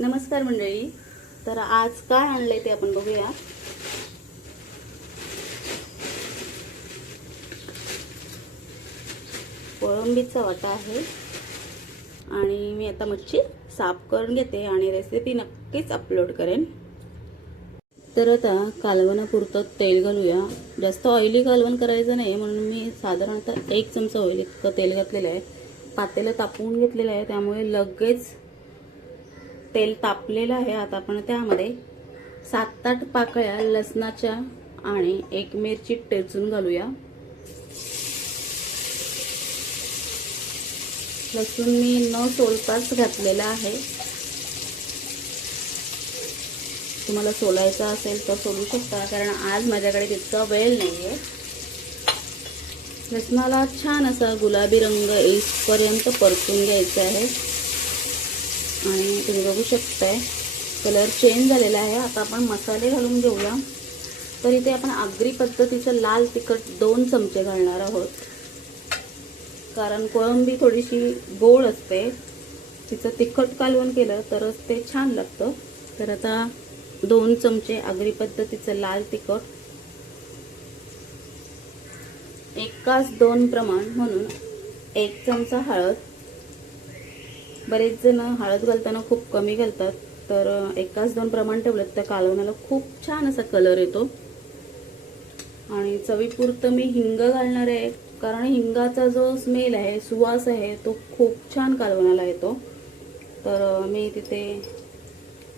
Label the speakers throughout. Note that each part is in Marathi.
Speaker 1: नमस्कार मंडळी. तर आज काय आणलंय ते आपण बघूया. कोळंबीचा वाटा आहे. आणि मी आता मच्छी साफ करून घेते आणि रेसिपी नक्कीच अपलोड करेन. तर आता कालवणापुरतं तेल घालूया. जास्त ऑइली कालवण करायचं नाही म्हणून मी साधारणतः एक चमचा ऑइल इतकं तेल घातलेलं आहे. पातेलं तापवून घेतलेलं आहे त्यामुळे लगेच तेल तापलेलं आहे आता आपण त्यामध्ये सात आठ पाकळ्या लसणाच्या आणि एक मिरची टेचून घालूया. लसूण मी न सोलताच घातलेला आहे. तुम्हाला सोलायचा असेल तर सोलू शकता कारण आज माझ्याकडे तितका वेळ नाही आहे लसणाला छान असा गुलाबी रंग येईपर्यंत परतून घ्यायचा आहे. आणि तुम्ही बघू शकताय कलर चेंज झालेला आहे. आता आपण मसाले घालून घेऊया. तर इथे आपण आगरी पद्धतीचं लाल तिखट दोन चमचे घालणार आहोत. कारण कोळंबी थोडीशी गोड असते. तिचं तिखट कालवण केलं तरच ते छान लागतं. तर आता दोन चमचे आगरी पद्धतीचं लाल तिखट. एकाच दोन प्रमाण म्हणून एक चमचा हळद. बरेच जण हळद घालताना खूप कमी घालतात. तर एकाच दोन प्रमाण ठेवलं तर कालवणाला खूप छान असा कलर येतो. आणि चवीपुरतं मी हिंग घालणार आहे कारण हिंगाचा जो स्मेल आहे सुवास आहे तो खूप छान कालवणाला येतो. तर मी तिथे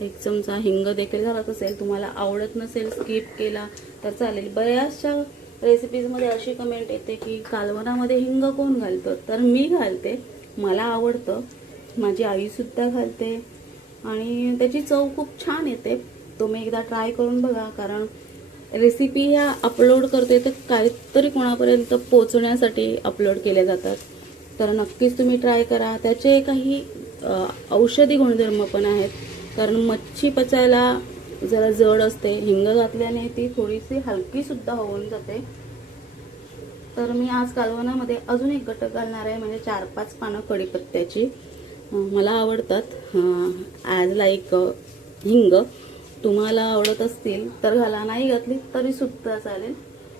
Speaker 1: एक चमचा हिंग देखील घालत असेल. तुम्हाला आवडत नसेल स्किप केला तर चालेल. बऱ्याचशा रेसिपीजमध्ये अशी कमेंट येते की कालवणामध्ये हिंग कोण घालतं? तर मी घालते. मला आवडतं. माझी आईसुद्धा घालते. आणि त्याची चव खूप छान येते. तुम्ही एकदा ट्राय करून बघा कारण रेसिपी ह्या अपलोड करते तर काहीतरी कोणापर्यंत पोचण्यासाठी अपलोड केल्या जातात. तर नक्कीच तुम्ही ट्राय करा. त्याचे काही औषधी गुणधर्म पण आहेत. कारण मच्छी पचायला जरा जड असते. हिंग घातल्याने ती थोडीशी हलकीसुद्धा होऊन जाते. तर मी आज कालवणामध्ये अजून एक घटक घालणार आहे. म्हणजे चार पाच पानं कढीपत्त्याची. मला आवडतात. ॲज लाईक हिंग. तुम्हाला आवडत असतील तर घाला. नाही घातली तरी सुद्धा चालेल.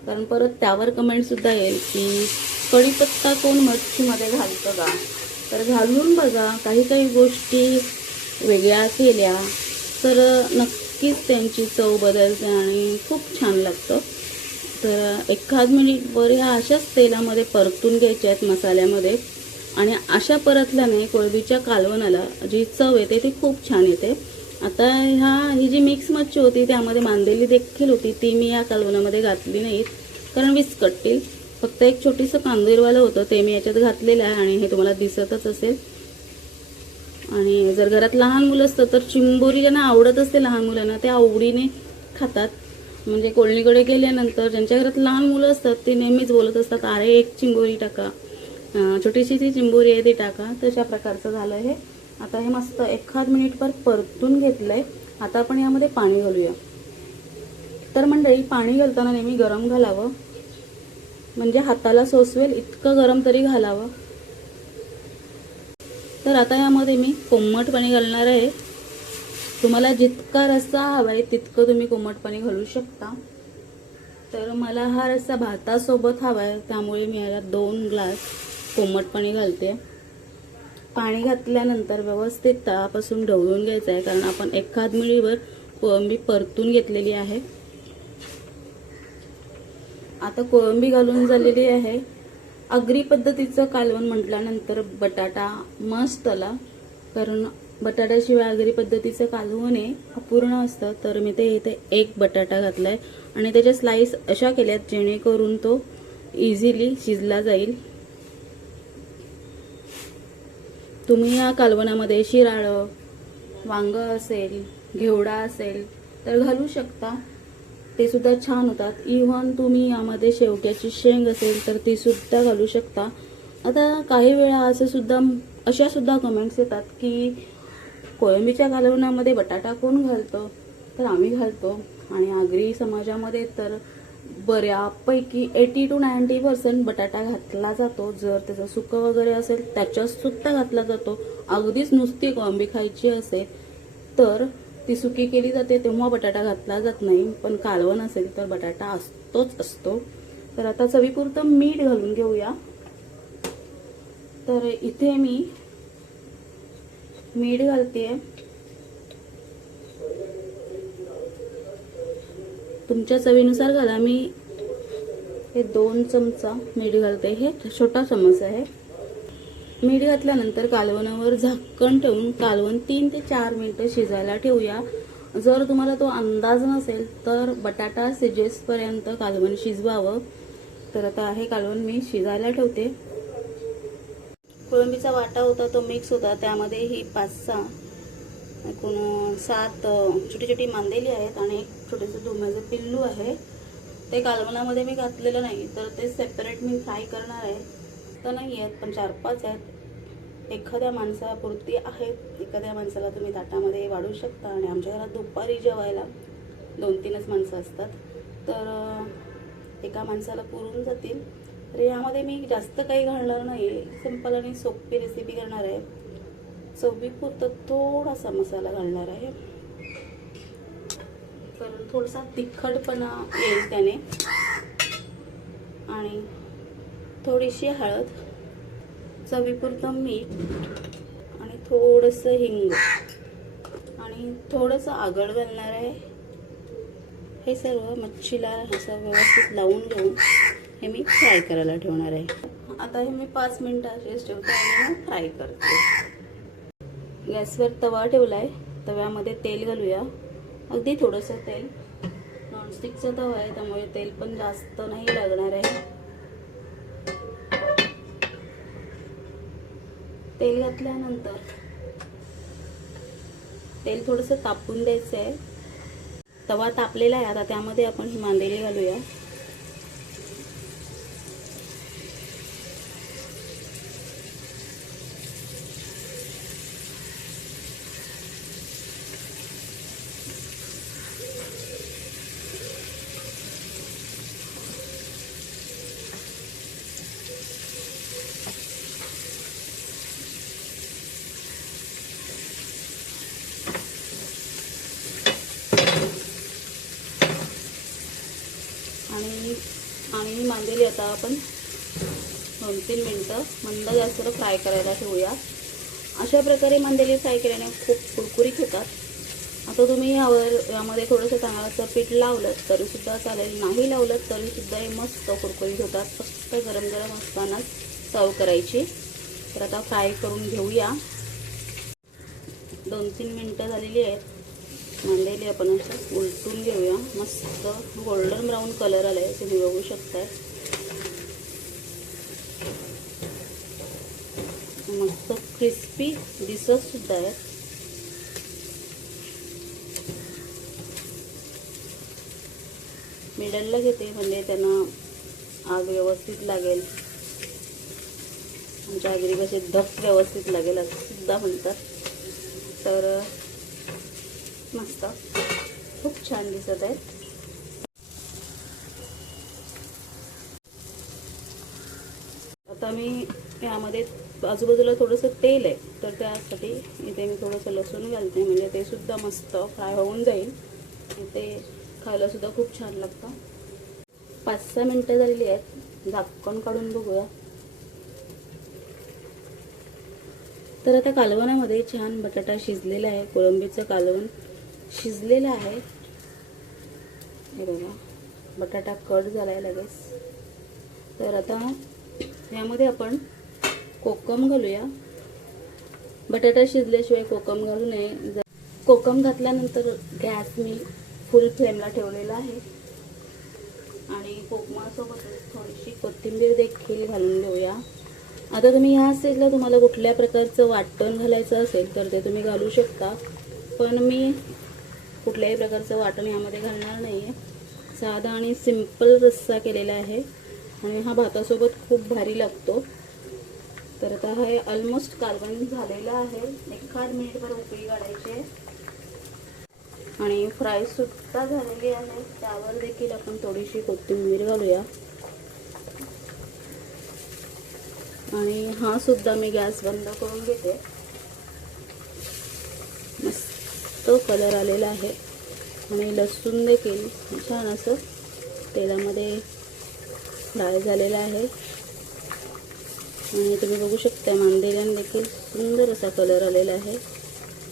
Speaker 1: कारण परत त्यावर कमेंटसुद्धा येईल की कढीपत्ता कोण मच्छीमध्ये घालतं का? तर घालून बघा. काही काही गोष्टी वेगळ्या केल्या तर नक्कीच त्यांची चव बदलते आणि खूप छान लागतं. तर एखाद मिनिटभर ह्या अशाच तेलामध्ये परतून घ्यायच्या आहेत मसाल्यामध्ये. आणि अशा परतल्याने कोळंबीच्या कालवणाला जी चव येते ती खूप छान येते. आता ह्या ही जी मिक्स मच्छी होती त्यामध्ये मांदेली देखील होती ती मी या कालवणामध्ये घातली नाहीत. कारण विस्कटतील फक्त एक छोटीसं कांदीरवालं होतं ते मी याच्यात घातलेलं आहे आणि हे तुम्हाला दिसतच असेल. आणि जर घरात लहान मुलं असतं तर चिंबोरी ज्यांना आवडत असते लहान मुलांना ते आवडीने खातात. म्हणजे कोळणीकडे गेल्यानंतर ज्यांच्या घरात लहान मुलं असतात ते नेहमीच बोलत असतात अरे एक चिंबोरी टाका. छोटीशी जी चिंबुरी आहे ती टाका. तशा प्रकारचं झालं हे. आता हे मस्त एखाद मिनिटभर परतून घेतलंय. आता आपण यामध्ये पाणी घालूया. तर मंडळी पाणी घालताना नेहमी गरम घालावं. म्हणजे हाताला सोसवेल इतकं गरम तरी घालावं. तर आता यामध्ये मी कोमट पाणी घालणार आहे. तुम्हाला जितका रस्सा हवा आहे तितकं तुम्ही कोमट पाणी घालू शकता. तर मला हा रस्सा भातासोबत हवा आहे त्यामुळे मी याला दोन ग्लास कोमट पाणी घालते. पाणी घातल्यानंतर व्यवस्थित तळापासून ढवळून घ्यायचं आहे कारण आपण एखाद मिळीवर कोळंबी परतून घेतलेली आहे. आता कोळंबी घालून झालेली आहे. अग्री पद्धतीचं कालवण म्हटल्यानंतर बटाटा मस्त आला. कारण बटाट्याशिवाय अग्री पद्धतीचं कालवण आहे अपूर्ण असतं. तर मी ते इथे एक बटाटा घातला आहे आणि त्याच्या स्लाईस अशा केल्यात जेणेकरून तो इझिली शिजला जाईल. तुम्ही या कालवणामध्ये शिराळं वांग असेल घेवडा असेल तर घालू शकता. ते सुद्धा छान होतात. इव्हन तुम्ही यामध्ये शेवग्याची शेंग असेल तर ती सुद्धा घालू शकता. आता काही वेळा असं सुद्धा अशा सुद्धा कमेंट्स येतात की कोळंबीच्या कालवण्यामध्ये बटाटा कोण घालतं? तर आम्ही घालतो. आणि आगरी समाजामध्ये तर बऱ्यापैकी एटी टू नाईन्टी पर्सेंट बटाटा घातला जातो. जर त्याचं सुकं वगैरे असेल त्याच्यात सुद्धा घातला जातो. अगदीच नुसती कोळंबी खायची असेल तर ती सुकी केली जाते तेव्हा बटाटा घातला जात नाही. पण कालवण असेल तर बटाटा असतोच असतो. तर आता चवीपुरतं मीठ घालून घेऊया. तर इथे मी मीठ घालते तुमच्या चवीनुसार घाला. मी हे दोन चमचा मीठ घालते. हे छोटा चमच आहे. मीठ घातल्यानंतर कालवणावर झाकण ठेवून कालवण तीन ते चार मिनिटं शिजायला ठेवूया. जर तुम्हाला तो अंदाज नसेल तर बटाटा शिजेसपर्यंत कालवण शिजवावं. तर आता हे कालवण मी शिजायला ठेवते. कोळंबीचा वाटा होता तो मिक्स होता. त्यामध्ये ही पाच सहा एकूण सात छोटी छोटी मांदेली आहेत आणि एक छोटेसे धुम्याचं पिल्लू आहे. ते कालवणामध्ये मी घातलेलं नाही तर ते सेपरेट मी फ्राय करणार आहे. तर नाही आहेत पण चार पाच आहेत. एखाद्या माणसापुरती आहेत एखाद्या माणसाला तुम्ही ताटामध्ये वाढू शकता आणि आमच्या घरात दुपारी जेवायला दोन तीनच माणसं असतात. तर एका माणसाला पुरून जातील. तर यामध्ये मी जास्त काही घालणार नाही. सिंपल आणि सोपी रेसिपी करणार आहे. चवीपुरतं थोडासा मसाला घालणार आहे. कारण थोडासा तिखटपणा येईल त्याने. आणि थोडीशी हळद चवीपुरतं मीठ आणि थोडंसं हिंग. आणि थोडंसं आगळ घालणार आहे. हे सर्व मच्छीला असं व्यवस्थित लावून घेऊन हे मी फ्राय करायला ठेवणार आहे. आता हे मी पाच मिनटं असेच ठेवते आणि मग फ्राय करते. गॅसवर तवा ठेवला आहे तव्यामध्ये तेल घालूया. अगदी थोडंसं तेल. नॉनस्टिकचा तवा आहे त्यामुळे तेल पण जास्त नाही लागणार आहे. तेल घातल्यानंतर तेल थोडंसं तापून द्यायचं आहे तवा तापलेला आहे आता त्यामध्ये आपण ही मांदेली घालूया. आणि आणि मांदेली आता आपण दोन तीन मिनटं मंद गॅसवर फ्राय करायला ठेवूया अशा प्रकारे मांदेली फ्राय केल्याने खूप कुरकुरीत होतात. आता तुम्ही यावर यामध्ये थोडंसं तांदळाचं पीठ लावलं तरीसुद्धा चालेल. नाही लावलं तरीसुद्धा हे मस्त कुरकुरीत होतात. फक्त गरम गरम असतानाच सर्व करायची. तर आता फ्राय करून घेऊया. दोन तीन मिनटं झालेली आहेत. मांदेली आपण असं. उलटून घेऊया. मस्त गोल्डन ब्राऊन कलर आलाय. तुम्ही बघू शकताय. मस्त क्रिस्पी दिसत सुद्धा आहे. मिडलला घेते म्हणजे त्यांना आग व्यवस्थित लागेल. आमच्या आगरी कसे धप व्यवस्थित लागेल असं सुद्धा म्हणतात. तर मस्त. खूप छान दिसत आहेत. आता मी यामध्ये आजूबाजूला थोडंसं तेल आहे तर त्यासाठी इथे मी थोडंसं लसूण घालते. म्हणजे ते सुद्धा मस्त फ्राय होऊन जाईल. ते खायलासुद्धा खूप छान लागतं. पाच सहा मिनटं झालेली आहेत. झाकण काढून बघूया. तर आता कालवणामध्ये छान बटाटा शिजलेला आहे. कोळंबीचं कालवण शिजलेलं आहे. हे बघा बटाटा कट झाला आहे लगेच. तर आता यामध्ये आपण कोकम घालूया. बटाटा शिजल्याशिवाय कोकम घालू नये. जर कोकम घातल्यानंतर गॅस मी फुल फ्लेमला ठेवलेला आहे. आणि कोकमासोबत थोडीशी कोथिंबीर देखील घालून घेऊया आता तुम्ही ह्या स्टेजला तुम्हाला कुठल्या प्रकारचं वाटण घालायचं असेल तर ते तुम्ही घालू शकता. पण मी कुठल्याही प्रकारचं वाटण यामध्ये घालणार नाही आहे साधा आणि सिंपल रस्सा केलेला आहे. आणि हा भातासोबत खूप भारी लागतो. तर आता हे ऑलमोस्ट कार्बन झालेलं आहे. एखाद मिनिटभर उकळी काढायची आहे. आणि फ्रायसुद्धा झालेली आहे. त्यावर देखील आपण थोडीशी कोथिंबीर घालूया. आणि हा सुद्धा मी गॅस बंद करून घेते. तो कलर आलेला आहे. आणि लसूण देखील छान असं तेलामध्ये डाळ झालेला आहे. आणि तुम्ही बघू शकता मांदेल्याने देखील सुंदर असा कलर आलेला आहे.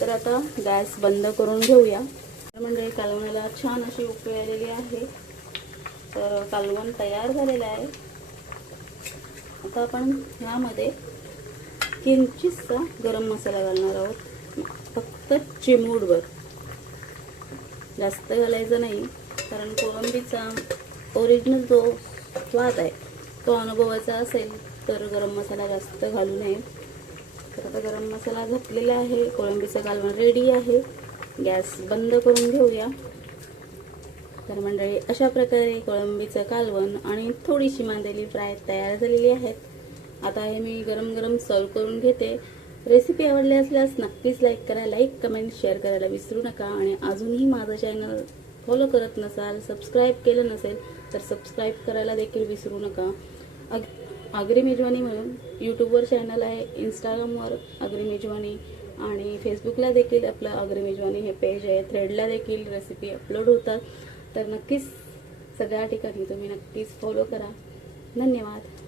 Speaker 1: तर आता गॅस बंद करून घेऊया. म्हणजे कालवणाला छान अशी उकळी आलेली आहे. तर कालवण तयार झालेलं आहे. आता आपण ह्यामध्ये किंचितसा गरम मसाला घालणार आहोत. फक्त चिमूडवर जास्त घालायचं नाही कारण कोळंबीचा ओरिजिनल जो स्वाद आहे तो अनुभवाचा असेल तर गरम मसाला जास्त घालू नये. तर आता गरम मसाला घातलेला आहे कोळंबीचं कालवण रेडी आहे. गॅस बंद करून घेऊया. तर मंडळी अशा प्रकारे कोळंबीचं कालवण आणि थोडीशी मांदेली फ्राय तयार झालेली आहेत. आता हे मी गरम गरम सर्व करून घेते. रेसिपी आवडली असल्यास नक्कीच लाईक करा लाईक कमेंट शेअर करायला विसरू नका. आणि अजूनही माझं चॅनल फॉलो करत नसाल सबस्क्राईब केलं नसेल तर सबस्क्राईब करायला देखील विसरू नका. अग आगरी मेजवानी म्हणून यूट्यूबवर चॅनल आहे इंस्टाग्रामवर आगरी मेजवानी आणि फेसबुकला देखील आपलं आगरी मेजवानी हे पेज आहे. थ्रेडला देखील रेसिपी अपलोड होतात. तर नक्कीच सगळ्या ठिकाणी तुम्ही नक्कीच फॉलो करा. धन्यवाद.